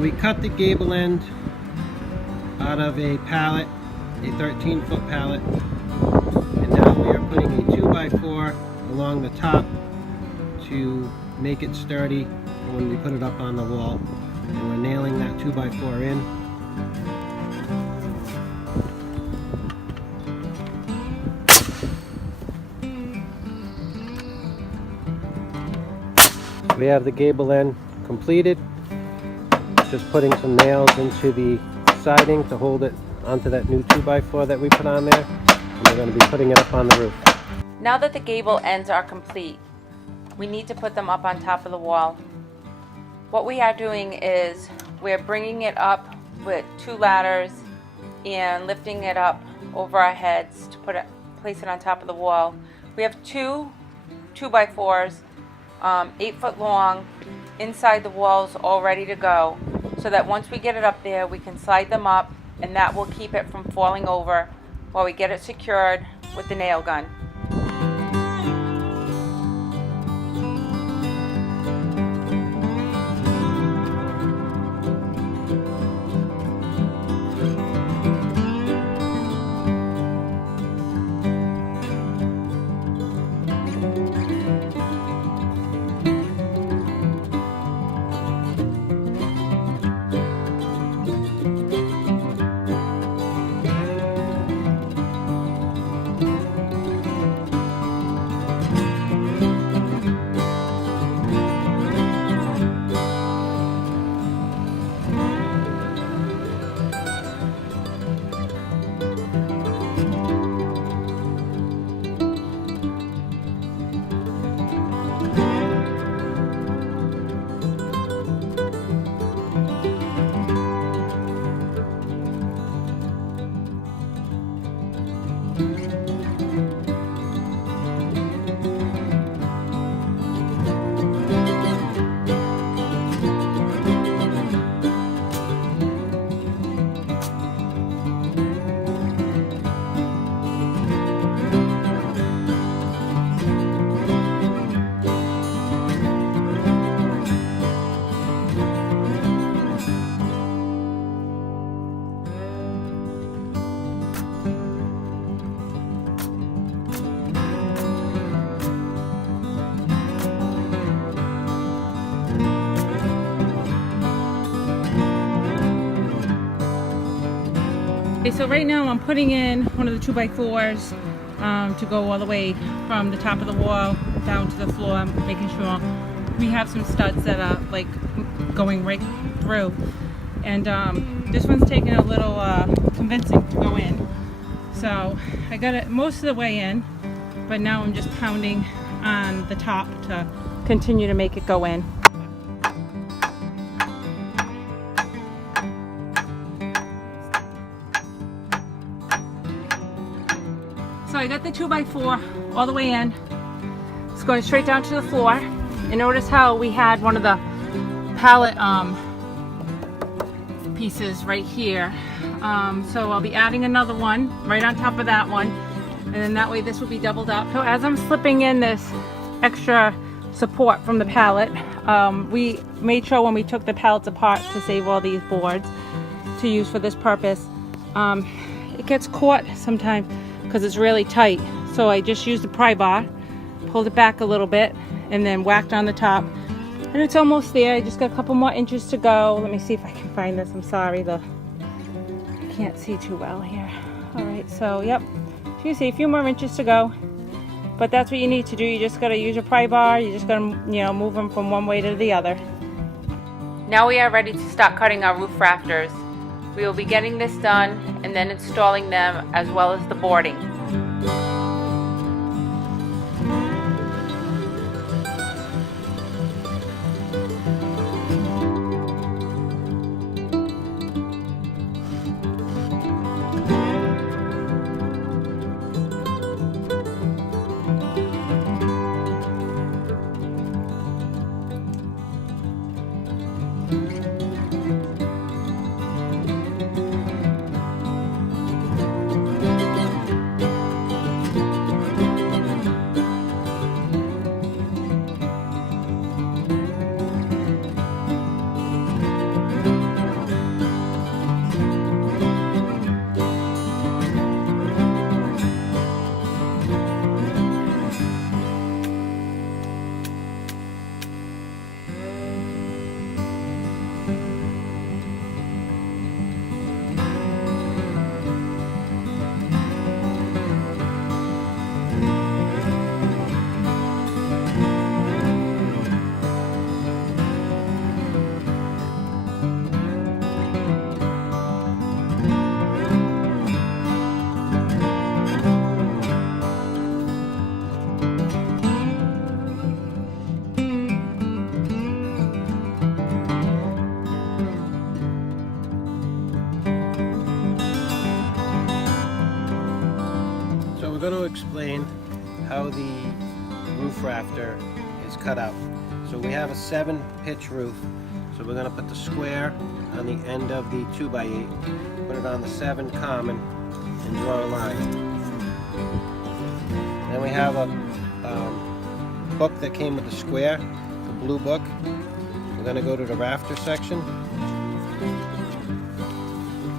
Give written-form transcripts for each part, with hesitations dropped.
we cut the gable end out of a pallet, a 13-foot pallet, and now we are putting a 2x4 along the top to make it sturdy when we put it up on the wall. And we're nailing that 2x4 in. We have the gable end completed. Just putting some nails into the siding to hold it onto that new 2x4 that we put on there. And we're going to be putting it up on the roof. Now that the gable ends are complete, we need to put them up on top of the wall. What we are doing is we're bringing it up with 2 ladders and lifting it up over our heads to place it on top of the wall. We have 2 2x4s, 8 foot long, inside the walls, all ready to go, so that once we get it up there we can slide them up, and that will keep it from falling over while we get it secured with the nail gun. Okay, so right now I'm putting in one of the 2x4s to go all the way from the top of the wall down to the floor. I'm making sure we have some studs that are like going right through, and this one's taking a little convincing to go in. So I got it most of the way in, but now I'm just pounding on the top to continue to make it go in. So I got the 2x4 all the way in. It's going straight down to the floor. And notice how we had one of the pallet pieces right here. So I'll be adding another one right on top of that one. And then that way this will be doubled up. So as I'm slipping in this extra support from the pallet, we made sure when we took the pallets apart to save all these boards to use for this purpose. It gets caught sometimes because it's really tight. So I just used the pry bar, pulled it back a little bit, and then whacked on the top. And it's almost there. I just got a couple more inches to go. Let me see if I can find this. I'm sorry, I can't see too well here. All right, so yep. So you see a few more inches to go. But that's what you need to do. You just gotta use your pry bar. You just gotta, move them from one way to the other. Now we are ready to start cutting our roof rafters. We will be getting this done and then installing them, as well as the boarding. explain how the roof rafter is cut out. So we have a 7-pitch roof. So we're going to put the square on the end of the 2x8, put it on the 7 common, and draw a line. Then we have a book that came with the square, the blue book. We're going to go to the rafter section.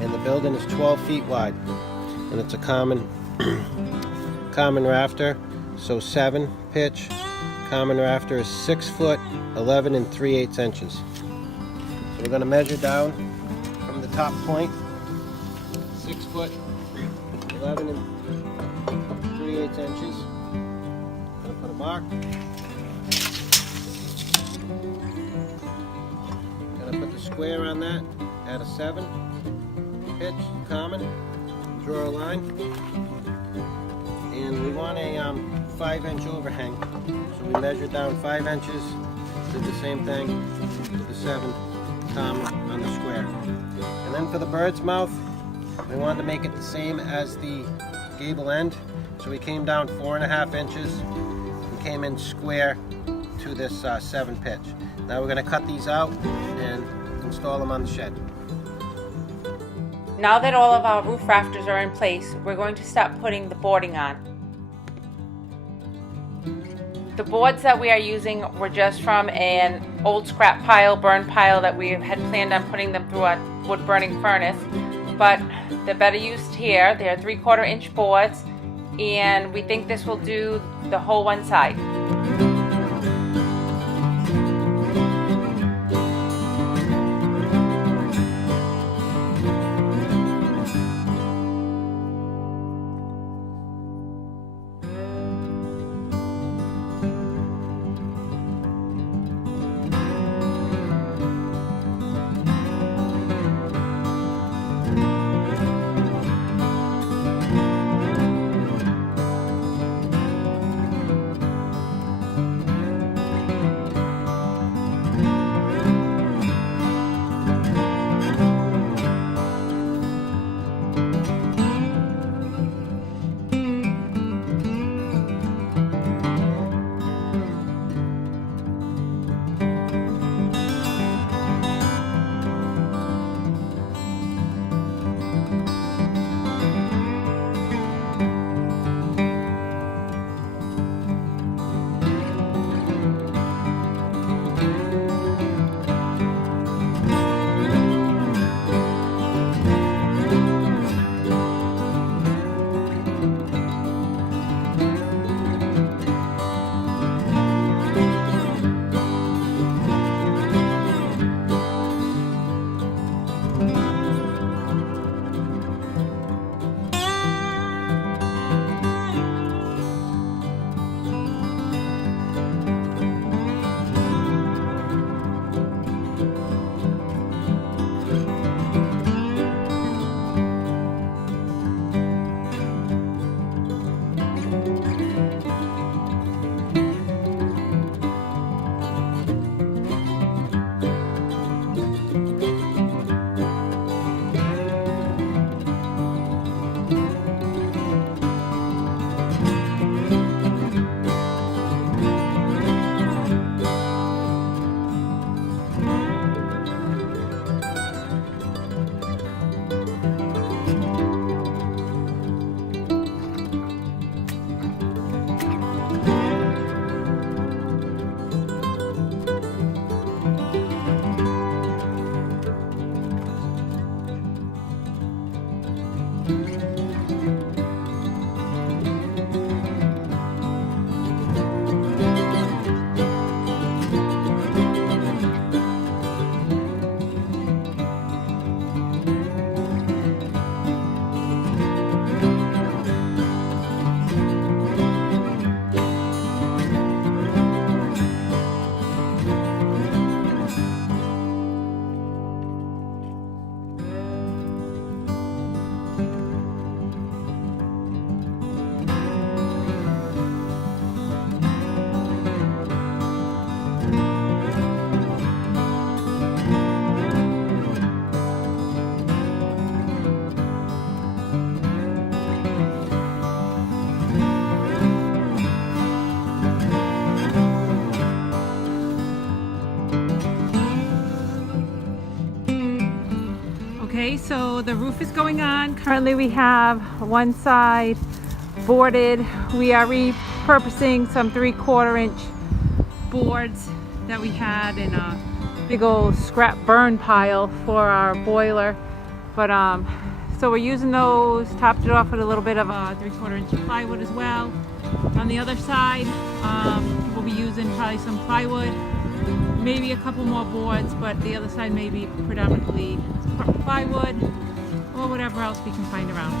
And the building is 12 feet wide. And it's a common rafter. So 7 pitch. Common rafter is 6 foot 11 3/8 inches. So we're going to measure down from the top point, 6 foot 11 3/8 inches. I'm going to put a mark. Going to put the square on that at a 7 pitch common. Draw a line. And we want a 5-inch overhang. So we measure down 5 inches, did the same thing with the 7 common on the square. And then for the bird's mouth, we wanted to make it the same as the gable end. So we came down 4.5 inches and came in square to this 7 pitch. Now we're going to cut these out and install them on the shed. Now that all of our roof rafters are in place, we're going to start putting the boarding on. The boards that we are using were just from an old scrap pile, burn pile that we had planned on putting them through a wood burning furnace, but they're better used here. They're 3/4 inch boards, and we think this will do the whole one side. So the roof is going on. Currently we have one side boarded. We are repurposing some 3/4 inch boards that we had in a big old scrap burn pile for our boiler. But so we're using those, topped it off with a little bit of a 3/4 inch plywood as well. On the other side, we'll be using probably some plywood, maybe a couple more boards, but the other side may be predominantly plywood or whatever else we can find around.